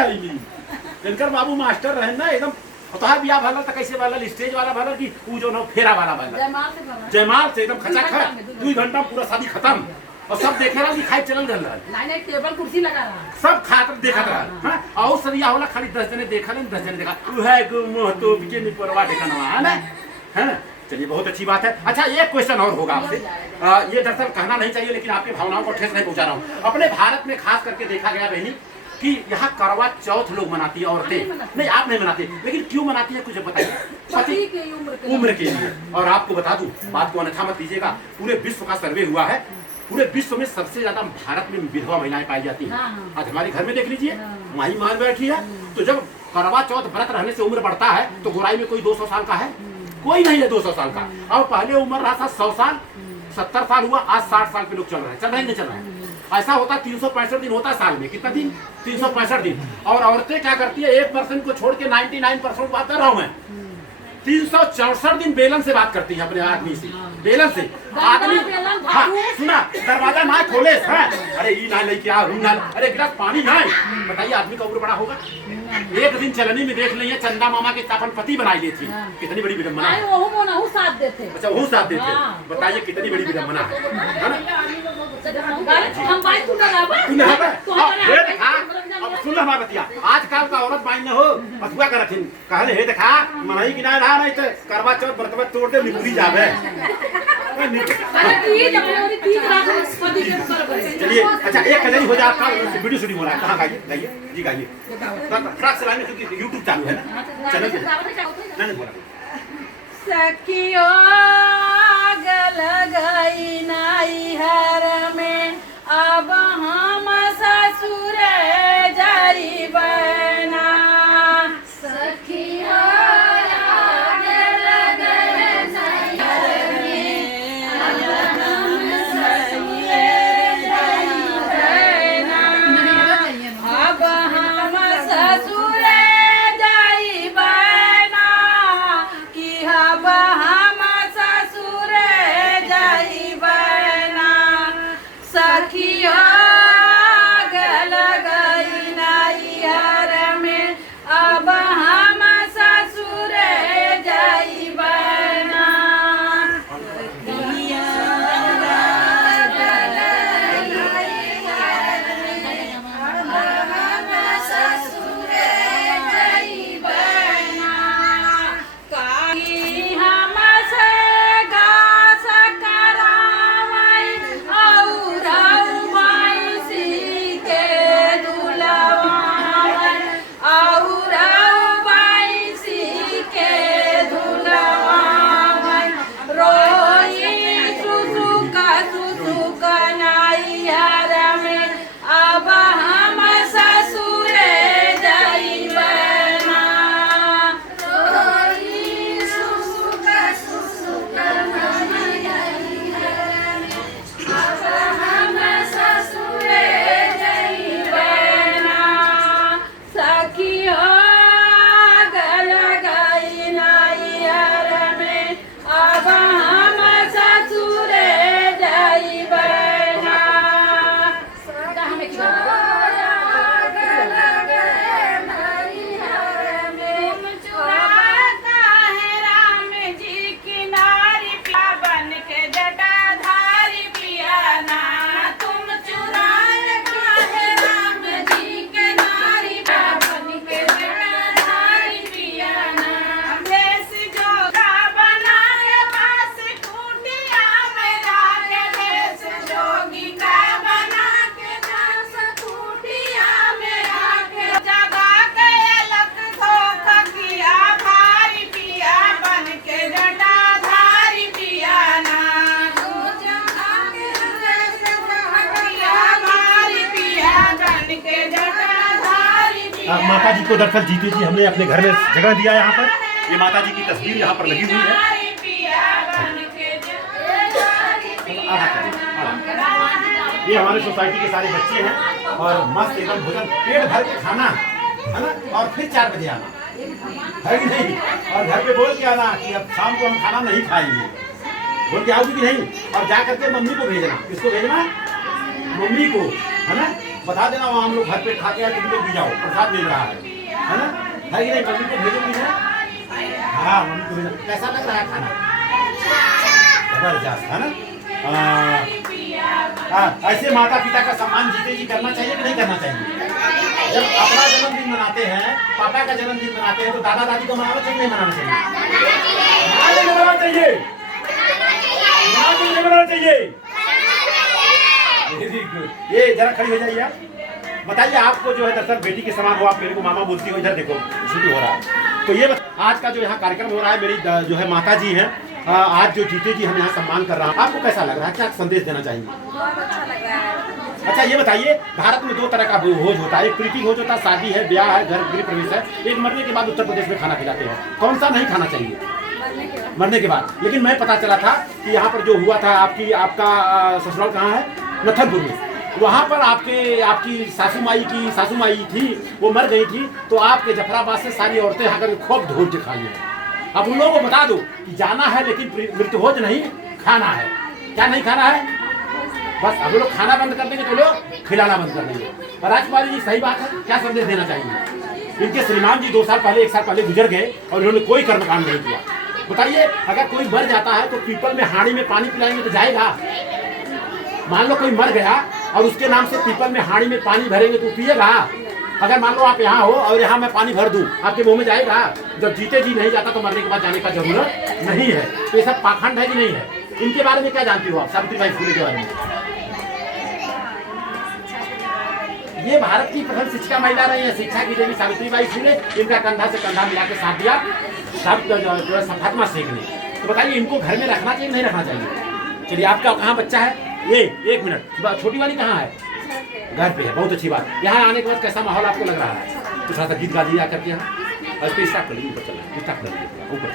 है नहीं इनकर बाबू मास्टर रहे ना एकदम होता बिया भला तो कैसे वाला स्टेज वाला भला कि वो जो ना फेरा वाला भला जयमाल से एकदम खचाखच 2 घंटा में पूरा शादी खत्म और सब देखे रहा खाई चलल गल नहीं टेबल कुर्सी लगा रहा सब खातर देखत रहा हां और सरिया होला खाली 10 जने देखा नहीं 10 जने देखा तू है गो मोह तो बिके नहीं परवा देखना है ना हैं चलिए बहुत अच्छी बात है। अच्छा एक क्वेश्चन और होगा आपसे ये दरअसल कहना नहीं चाहिए लेकिन आपकी भावनाओं को ठेस नहीं पहुंचा रहा हूँ। अपने भारत में खास करके देखा गया बहनी कि यहाँ करवा चौथ लोग मनाती है औरतें नहीं आप नहीं मनाते लेकिन क्यों मनाती है कुछ बताइए। पति उम्र के लिए और आपको बता दूं बात को अन्यथा मत लीजिएगा पूरे विश्व का सर्वे हुआ है पूरे विश्व में सबसे ज्यादा भारत में विधवा महिलाएं पाई जाती हैं। आज हमारे घर में देख लीजिए माही मान बैठी है तो जब करवा चौथ व्रत रहने से उम्र बढ़ता है तो गोराई में कोई 200 साल का है कोई नहीं है 200 साल का। और पहले उम्र रहा था 100 साल 70 साल हुआ आज 60 साल पे लोग चल रहे हैं चल रहे हैं नहीं चल रहे हैं। ऐसा होता 365 दिन होता साल में कितना दिन 365 दिन और औरतें क्या करती है 1% को छोड़ के 99% बात कर रहा हूँ मैं 364 दिन बेलन से बात करती है अपने आदमी से बेलन से आदमी हाँ सुना दरवाजा ना खोले अरे ये ना लेके आ ना अरे गिलास पानी ना बताइए आदमी का उम्र बड़ा होगा। एक दिन चलनी में देख लिया चंदा मामा के अपन पति बनाई ली थी कितनी बड़ी विडम्बना है। वो साथ देते अच्छा वो साथ देते बताइए कितनी बड़ी विडम्बना है। सुन हमारा बतिया आजकल का औरत बाई न हो बथुआ कर रखिन कहले हे देखा मनई की ना रहा नहीं तो करवा चौथ बर्तवा तोड़ दे निपुरी जावे। चलिए अच्छा एक कजरी हो जाए आपका वीडियो शूटिंग हो रहा है कहाँ गाइए गाइए जी गाइए फ्रॉक सिलाई में क्योंकि यूट्यूब चालू है ना चैनल पे नहीं बोला सखियो गल गई नाई हर में अब हम ससुर जाई बना सखियो गल गई नाई हर में अब हम ससुर जाई बना अब हम ससुर जाई बना कि अब हम ससुर जाई बना सखिया गल गई नाई हर में अब हम ससुर जाई बना ससुर जाई बना काई हम से गास करावई और बाईसी के दुलवावई और बाईसी के दुलवावई रोई सुसुक नाई हर में अब हम ससुर जाई बना रोई सुसुक नाई हर में अब हम ससुर जाई बना सखियो गल गई नाई हर में अब हम ससुर जाई बना गल गए नाई हर में तुम चुराता है राम जी की नारी पिया बन के जटाधारी पिया ना तुम चुराता है राम जी के नारी पिया बन के जटाधारी पिया ना देश जोगा बना के पास कुटिया में जाके देश जोगी का बना के दास कुटिया में आके जगा के अलग धोखा किया भारी पिया बन के जटाधारी पिया ना तू जगा के देश किया भारी पिया बन के जटाधारी पिया। माता जी को दरअसल जीतू जी हमने अपने घर में जगह दिया यहाँ पर ये माता जी की तस्वीर यहाँ पर लगी हुई है। ये हमारे सोसाइटी के सारे बच्चे हैं और मस्त एकदम भोजन पेट भर के खाना है ना और फिर 4 बजे आना है कि नहीं और घर पे बोल के आना कि अब शाम को हम खाना नहीं खाएंगे बोल के आओगे कि नहीं और जा करके मम्मी को भेजना किसको भेजना मम्मी को है ना बता देना, वहाँ हम लोग घर पे खाते हैं, तुम लोग भी जाओ, प्रसाद मिल रहा है ना? है कि नहीं? मम्मी को भेजोगी ना? हाँ, मम्मी को भेजो। कैसा लग रहा है खाना? जबरदस्त, है ना? ऐसे माता पिता का सम्मान जीते जी करना चाहिए कि नहीं करना चाहिए? जब अपना जन्मदिन मनाते हैं, पापा का जन्मदिन मनाते हैं, तो दादा दादी को मनाना चाहिए नहीं मनाना चाहिए? मनाना चाहिए, मनाना चाहिए। Very good. ये जरा खड़ी हो जाइए आप। बताइए, आपको जो है दरअसल बेटी के समान हो, आप मेरे को मामा बोलती हो, इधर देखो शुरू हो रहा है। तो ये आज का जो यहाँ कार्यक्रम हो रहा है, मेरी जो है माता जी हैं, आज जो जीते जी हम यहाँ सम्मान कर रहे हैं, आपको कैसा लग रहा है? क्या संदेश देना चाहेंगे? बहुत अच्छा लग रहा है। अच्छा ये बताइए, भारत में 2 तरह का भोज होता है, एक प्रीति भोज होता है, शादी है, ब्याह है, घर गृह प्रवेश है, एक मरने के बाद उत्तर प्रदेश में खाना खिलाते हैं। कौन सा नहीं खाना चाहिए? मरने के बाद। लेकिन मैं पता चला था कि यहाँ पर जो हुआ था, आपका ससुराल कहाँ है? नथनपुर में। वहाँ पर आपकी सासू माई थी, वो मर गई थी, तो आपके जफराबाद से सारी औरतें आकर खूब ढोल के खाई हैं। अब उन लोगों को बता दो कि जाना है, लेकिन मृत्युभोज नहीं खाना है। क्या नहीं खाना है? बस अब लोग खाना बंद कर देंगे तो लोग खिलाना बंद कर देंगे। और राजकुमारी जी, सही बात है, क्या संदेश देना चाहिए? इनके श्रीमान जी 2 साल पहले 1 साल पहले गुजर गए और इन्होंने कोई कर्मकांड नहीं किया। बताइए, अगर कोई मर जाता है तो पीपल में हांडी में पानी पिलाएंगे तो जाएगा? मान लो कोई मर गया और उसके नाम से पीपल में हांडी में पानी भरेंगे तो पिएगा? अगर मान लो आप यहाँ हो और यहाँ मैं पानी भर दूं, आपके मुंह में जाएगा? जब जीते जी नहीं जाता तो मरने के बाद जाने का जरूरत नहीं है। तो ये सब पाखंड है कि नहीं है? इनके बारे में क्या जानती हो आप, सावित्रीबाई फुले के बारे में? ये भारत की प्रथम शिक्षिका महिला रही है, शिक्षा की देवी सावित्रीबाई फुले। इनका कंधा से कंधा मिला के साथ दिया सब जो है फातिमा शेख ने। तो बताइए, इनको घर में रखना चाहिए नहीं रखना चाहिए? चलिए, आपका कहाँ बच्चा है? ये 1 मिनट, छोटी वाली कहाँ है? घर पे है। बहुत अच्छी बात। यहाँ आने के बाद कैसा माहौल आपको लग रहा है? तो थोड़ा सा गीत गा दिया करके यहाँ और स्टार्ट कर लीजिए, ऊपर चलना, स्टार्ट कर लीजिए ऊपर।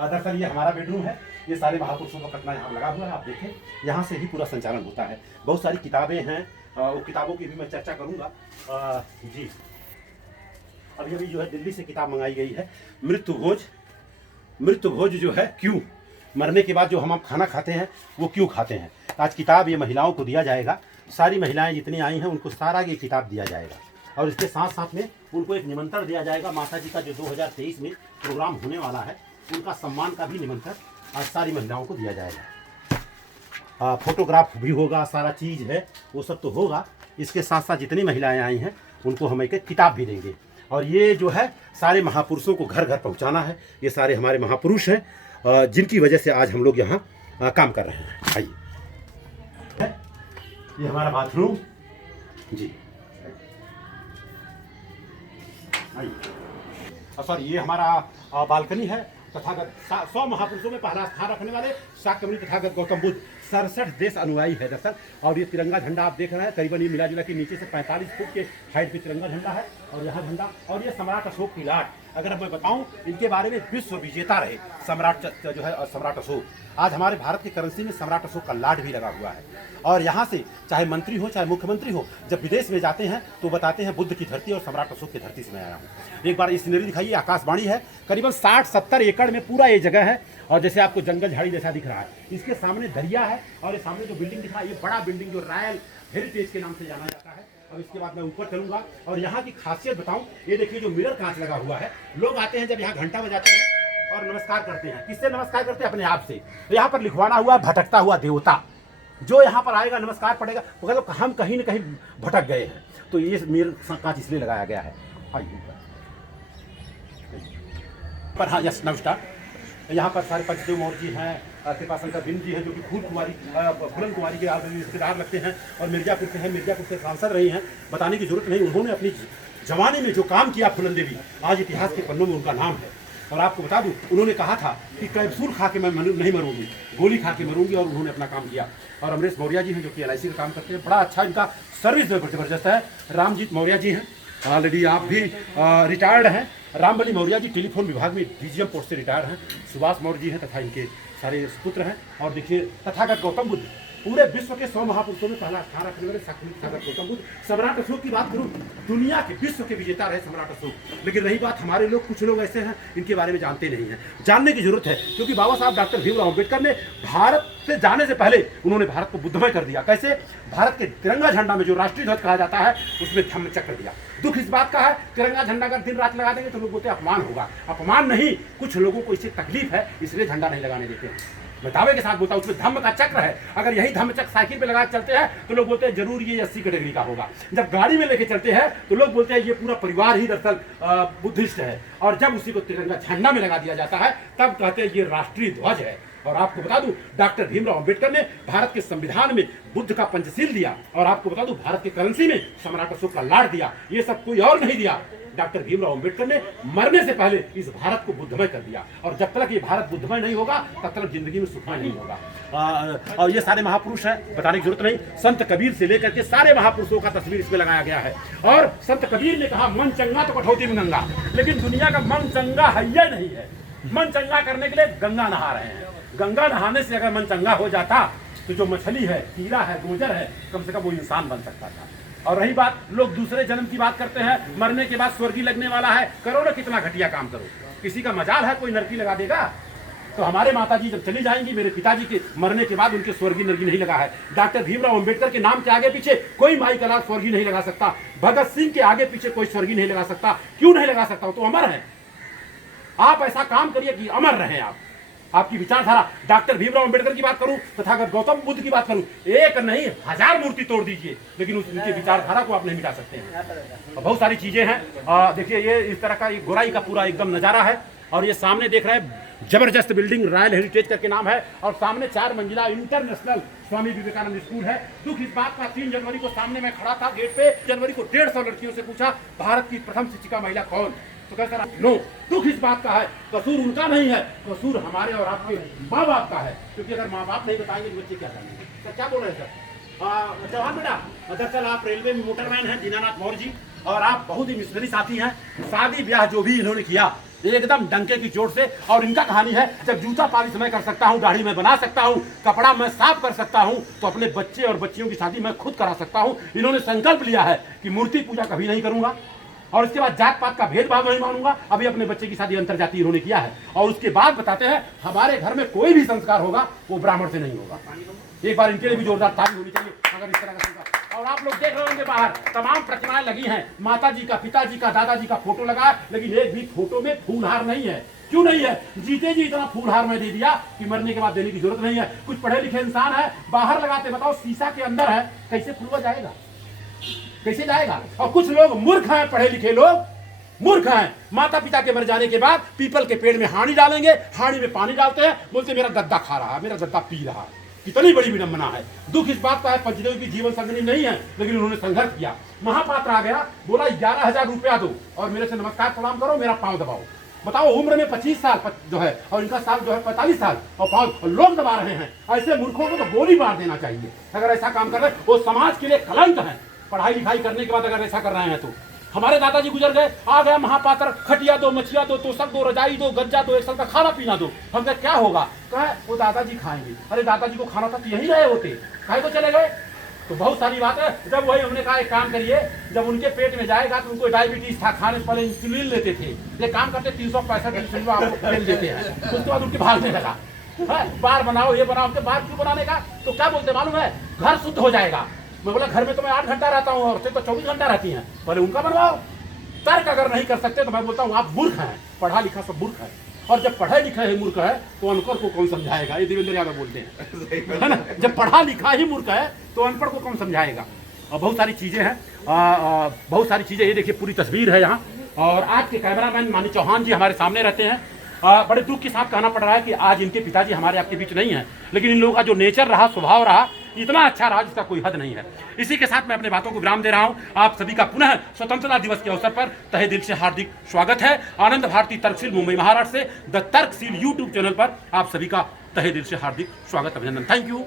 दरअसल ये हमारा बेडरूम है। ये सारे महापुरुषों का कटना यहाँ लगा हुआ है, आप देखें, यहाँ से ही पूरा संचालन होता है। बहुत सारी किताबें हैं, वो किताबों की भी मैं चर्चा करूँगा जी। अभी जो है दिल्ली से किताब मंगाई गई है, मृत्युभोज जो है क्यों, मरने के बाद जो हम खाना खाते हैं वो क्यों खाते हैं। आज किताब ये महिलाओं को दिया जाएगा, सारी महिलाएं जितनी आई हैं उनको सारा ये किताब दिया जाएगा। और इसके साथ साथ में उनको एक निमंत्रण दिया जाएगा, माता जी का जो 2023 में प्रोग्राम होने वाला है, उनका सम्मान का भी निमंत्रण आज सारी महिलाओं को दिया जाएगा। फोटोग्राफ भी होगा, सारा चीज़ है वो सब तो होगा। इसके साथ साथ जितनी महिलाएं आई हैं उनको हम एक किताब भी देंगे। और ये जो है सारे महापुरुषों को घर घर पहुँचाना है। ये सारे हमारे महापुरुष हैं जिनकी वजह से आज हम लोग यहाँ काम कर रहे हैं। आइए, ये हमारा बाथरूम जी, आइए। सॉरी, ये हमारा बालकनी है। तथागत 100 महापुरुषों में पहला स्थान रखने वाले शाक्यमुनि तथागत गौतम बुद्ध 67 देश अनुयायी है दरअसल। और ये तिरंगा झंडा आप देख रहे हैं, करीबन ये मिला जुला के नीचे से 45 फुट के हाइट पे तिरंगा झंडा है। और यहाँ झंडा, और ये सम्राट अशोक की लाट, अगर मैं बताऊं इनके बारे में, विश्व विजेता रहे सम्राट जो है सम्राट अशोक। आज हमारे भारत की करेंसी में सम्राट अशोक का लाट भी लगा हुआ है। और यहाँ से चाहे मंत्री हो चाहे मुख्यमंत्री हो, जब विदेश में जाते हैं तो बताते हैं बुद्ध की धरती और सम्राट अशोक की धरती से मैं आया हूँ। एक बार ये सीनरी दिखाइए, आकाशवाणी है, करीबन 60-70 एकड़ में पूरा ये जगह है। और जैसे आपको जंगल झाड़ी जैसा दिख रहा है, इसके सामने दरिया है। और ये सामने जो बिल्डिंग दिख रहा है, ये बड़ा बिल्डिंग जो रॉयल हेरिटेज के नाम से जाना जाता है। और इसके बाद मैं ऊपर चलूंगा और यहाँ की खासियत बताऊं। ये देखिए जो मिरर कांच लगा हुआ है, लोग आते हैं जब यहाँ घंटा बजाते हैं और नमस्कार करते हैं। किससे नमस्कार करते हैं? अपने आप से। तो यहाँ पर लिखवाना हुआ भटकता हुआ देवता, जो यहाँ पर आएगा नमस्कार पड़ेगा, मतलब हम कहीं न कहीं भटक गए हैं। तो ये मिरर कांच इसलिए लगाया गया है। आइए पर, हाँ यस, नमस्कार। यहाँ पर सारे पंचदेव मौर्य जी हैं, कृपाशंकर बिंद जी हैं, जो कि फूलन कुमारी के रिश्तेदार लगते हैं और मिर्जापुर से हैं, मिर्जापुर से सांसद रही हैं। बताने की जरूरत नहीं, उन्होंने अपनी जवानी में जो काम किया फूलन देवी, आज इतिहास के पन्नों में उनका नाम है। और आपको बता दूं, उन्होंने कहा था कि कैप्सूल खा के मैं नहीं मरूंगी, गोली खा के मरूंगी, और उन्होंने अपना काम किया। और अमरीश मौर्य जी हैं जो कि LIC का काम करते हैं, बड़ा अच्छा इनका सर्विस में जबरदस्त है। रामजीत मौर्य जी हैं, ऑलरेडी आप भी रिटायर्ड हैं। रामबली मौर्य जी टेलीफोन विभाग में DGM पोस्ट से रिटायर्ड हैं। सुभाष मौर्य जी हैं तथा इनके सारे पुत्र हैं। और देखिए तथागत गौतम बुद्ध पूरे विश्व के 100 महापुरुषों में पहला स्थान रखने वाले साक्षात गौतम बुद्ध। सम्राट अशोक की बात करूं, दुनिया के विश्व के विजेता रहे सम्राट अशोक। लेकिन रही बात हमारे लोग, कुछ लोग ऐसे हैं इनके बारे में जानते नहीं हैं। जानने की जरूरत है, क्योंकि बाबा साहब डॉक्टर भीमराव अम्बेडकर ने भारत से जाने से पहले उन्होंने भारत को बुद्धमय कर दिया। कैसे? भारत के तिरंगा झंडा में जो राष्ट्रीय ध्वज कहा जाता है उसमें धम्म चक्र दिया। दुख इस बात का है, तिरंगा झंडा अगर दिन रात लगा देंगे तो लोग बोलते हैं अपमान होगा। अपमान नहीं, कुछ लोगों को इससे तकलीफ है, इसलिए झंडा नहीं लगाने देते हैं। मैं दावे के साथ बोलता हूँ, उसमें धम्म का चक्र है। अगर यही धम्म चक्र साइकिल पे लगा के चलते हैं तो लोग बोलते हैं जरूर ये 80 कैटेगरी का होगा। जब गाड़ी में लेके चलते हैं तो लोग बोलते हैं ये पूरा परिवार ही दरअसल बुद्धिस्ट है। और जब उसी को तिरंगा झंडा में लगा दिया जाता है तब कहते हैं ये राष्ट्रीय ध्वज है। और आपको बता दूं, डॉक्टर भीमराव अंबेडकर ने भारत के संविधान में बुद्ध का पंचशील दिया। और आपको बता दूं, भारत की करेंसी में सम्राट अशोक का लाड़ दिया। ये सब कोई और नहीं दिया, डॉक्टर भीमराव अंबेडकर ने मरने से पहले इस भारत को बुद्धमय कर दिया। और जब तक ये भारत बुद्धमय नहीं होगा तब तक जिंदगी में सुखमय नहीं होगा। और ये सारे महापुरुष हैं, बताने की जरूरत नहीं। संत कबीर से लेकर के सारे महापुरुषों का तस्वीर इसमें लगाया गया है। और संत कबीर ने कहा मन चंगा तो कठौती में गंगा। लेकिन दुनिया का मन चंगा है या नहीं है। मन चंगा करने के लिए गंगा नहा रहे हैं। गंगा नहाने से अगर मन चंगा हो जाता तो जो मछली है, कीड़ा है, गोजर है, कम से कम वो इंसान बन सकता था। और रही बात, लोग दूसरे जन्म की बात करते हैं, मरने के बाद स्वर्गी लगने वाला है। करो ना कितना घटिया काम करो, किसी का मजाल है कोई नरकी लगा देगा? तो हमारे माताजी जब चली जाएंगी, मेरे पिताजी के मरने के बाद उनके स्वर्गी नरकी नहीं लगा है। डॉक्टर भीमराव अंबेडकर के नाम के आगे पीछे कोई माई का लाल स्वर्गी नहीं लगा सकता। भगत सिंह के आगे पीछे कोई स्वर्गी नहीं लगा सकता। क्यों नहीं लगा सकता? तो अमर है। आप ऐसा काम करिए कि अमर रहें आप, आपकी विचारधारा। डॉक्टर भीमराव अंबेडकर की बात करूं, तथागत गौतम बुद्ध की बात करूं, एक नहीं 1000 मूर्ति तोड़ दीजिए, लेकिन उनकी विचारधारा को आप नहीं मिटा सकते हैं। बहुत सारी चीजें हैं। देखिए ये इस तरह का गोराई का पूरा एकदम नजारा है। और ये सामने देख रहे हैं जबरदस्त बिल्डिंग रॉयल हेरिटेज करके नाम है। और सामने 4 मंजिला इंटरनेशनल स्वामी विवेकानंद स्कूल है। दुख इस बात का, 3 जनवरी को सामने मैं खड़ा था गेट पे, जनवरी को 150 लड़कियों से पूछा भारत की प्रथम शिक्षिका महिला कौन, तो कहता नो। दुख इस बात का है, कसूर उनका नहीं है, कसूर हमारे और आपके माँ बाप का है। क्योंकि अगर माँ बाप नहीं बताएंगे बच्चे क्या करेंगे? सर क्या बोल रहे हैं सर? जवान बेटा, दरअसल आप रेलवे में मोटरमैन हैं, दीनानाथ मौर्य जी, और आप बहुत ही मिशनरी साथी हैं। शादी ब्याह जो भी इन्होंने किया एकदम डंके की चोट से। और इनका कहानी है, जब जूता पालिश मैं कर सकता हूँ, दाढ़ी मैं बना सकता हूँ, कपड़ा मैं साफ कर सकता हूँ, तो अपने बच्चे और बच्चियों की शादी मैं खुद करा सकता हूँ। इन्होंने संकल्प लिया है कि मूर्ति पूजा कभी नहीं करूंगा, और उसके बाद जात पात का भेदभाव नहीं मानूंगा। अभी अपने बच्चे की शादी अंतरजातीय इन्होंने किया है। और उसके बाद बताते हैं हमारे घर में कोई भी संस्कार होगा वो ब्राह्मण से नहीं होगा। एक बार इनके लिए भी जोरदार ताली होनी चाहिए अगर इस तरह का संस्कार। और आप लोग देख रहे होंगे बाहर तमाम प्रतिमाएं लगी हैं, माता जी का, पिताजी का, दादाजी का फोटो लगा, लेकिन एक भी फोटो में फूलहार नहीं है। क्यों नहीं है? जीते जी इतना फूलहार मैं दे दिया कि मरने के बाद देने की जरूरत नहीं है। कुछ पढ़े लिखे इंसान है, बाहर लगाते, बताओ शीशा के अंदर है, कैसे फूलवा जाएगा? कैसे जाएगा? और कुछ लोग मूर्ख हैं, पढ़े लिखे लोग मूर्ख हैं। माता पिता के मर जाने के बाद पीपल के पेड़ में हाड़ी डालेंगे, हाड़ी में पानी डालते हैं, बोलते मेरा गद्दा खा रहा है, मेरा गद्दा पी रहा है। कितनी बड़ी विडंबना है। दुख इस बात का है, पंचदेव की जीवन संगनी नहीं है, लेकिन उन्होंने संघर्ष किया। महापात्र आ गया, बोला 11,000 रुपया दो और मेरे से नमस्कार प्रणाम करो, मेरा पांव दबाओ। बताओ, उम्र में 25 साल जो है और इनका साल जो है 45 साल, और पांव लोग दबा रहे हैं। ऐसे मूर्खों को तो गोली मार देना चाहिए अगर ऐसा काम कर रहे हैं। वो समाज के लिए कलंक है। पढ़ाई लिखाई करने के बाद अगर ऐसा कर रहे हैं तो। हमारे दादाजी गुजर गए, आ गया महापात्र, खटिया दो, मछिया दो, तोशक दो, रजाई दो, गज्जा दो, एक साल का खाना पीना दो। हम कहा क्या होगा? कहा वो दादाजी खाएंगे। अरे दादाजी को खाना था तो यही रहे होते, काहे को चले गए? तो बहुत सारी बात है। जब वही हमने कहा एक काम करिए, जब उनके पेट में जाएगा तो उनको डायबिटीज था, खाने से पहले इंसुलिन लेते थे, ये काम करते 365 इंसुलिन आपको मिल देते हैं। उसके बाद उनके भागने लगा, बार बनाओ, ये बनाओ। के बार क्यों बनाने का? तो क्या बोलते मालूम है? घर शुद्ध हो जाएगा। मैं बोला घर में तो मैं 8 घंटा रहता हूँ, और तो 24 घंटा रहती हैं, पहले उनका बनवाओ। तर्क अगर नहीं कर सकते तो मैं बोलता हूँ आप मूर्ख हैं। पढ़ा लिखा सब मूर्ख है, और जब पढ़े लिखा ही मूर्ख है तो अनपढ़ को कौन समझाएगा? ये देवेंद्र यादव बोलते हैं, है ना? जब पढ़ा लिखा ही मूर्ख है तो अनपढ़ को कौन समझाएगा? और बहुत सारी चीजें हैं, बहुत सारी चीजें। ये देखिए पूरी तस्वीर है यहाँ। और आज के कैमरामैन मानी चौहान जी हमारे सामने रहते हैं। बड़े दुख के साथ कहना पड़ रहा है कि आज इनके पिताजी हमारे आपके बीच नहीं है, लेकिन इन लोगों का जो नेचर रहा, स्वभाव रहा, इतना अच्छा रहा जिसका कोई हद नहीं है। इसी के साथ मैं अपने बातों को विराम दे रहा हूं। आप सभी का पुनः स्वतंत्रता दिवस के अवसर पर तहे दिल से हार्दिक स्वागत है। आनंद भारती तर्कशील मुंबई महाराष्ट्र से द तर्कशील यूट्यूब चैनल पर आप सभी का तहे दिल से हार्दिक स्वागत, अभिनंदन। Thank you.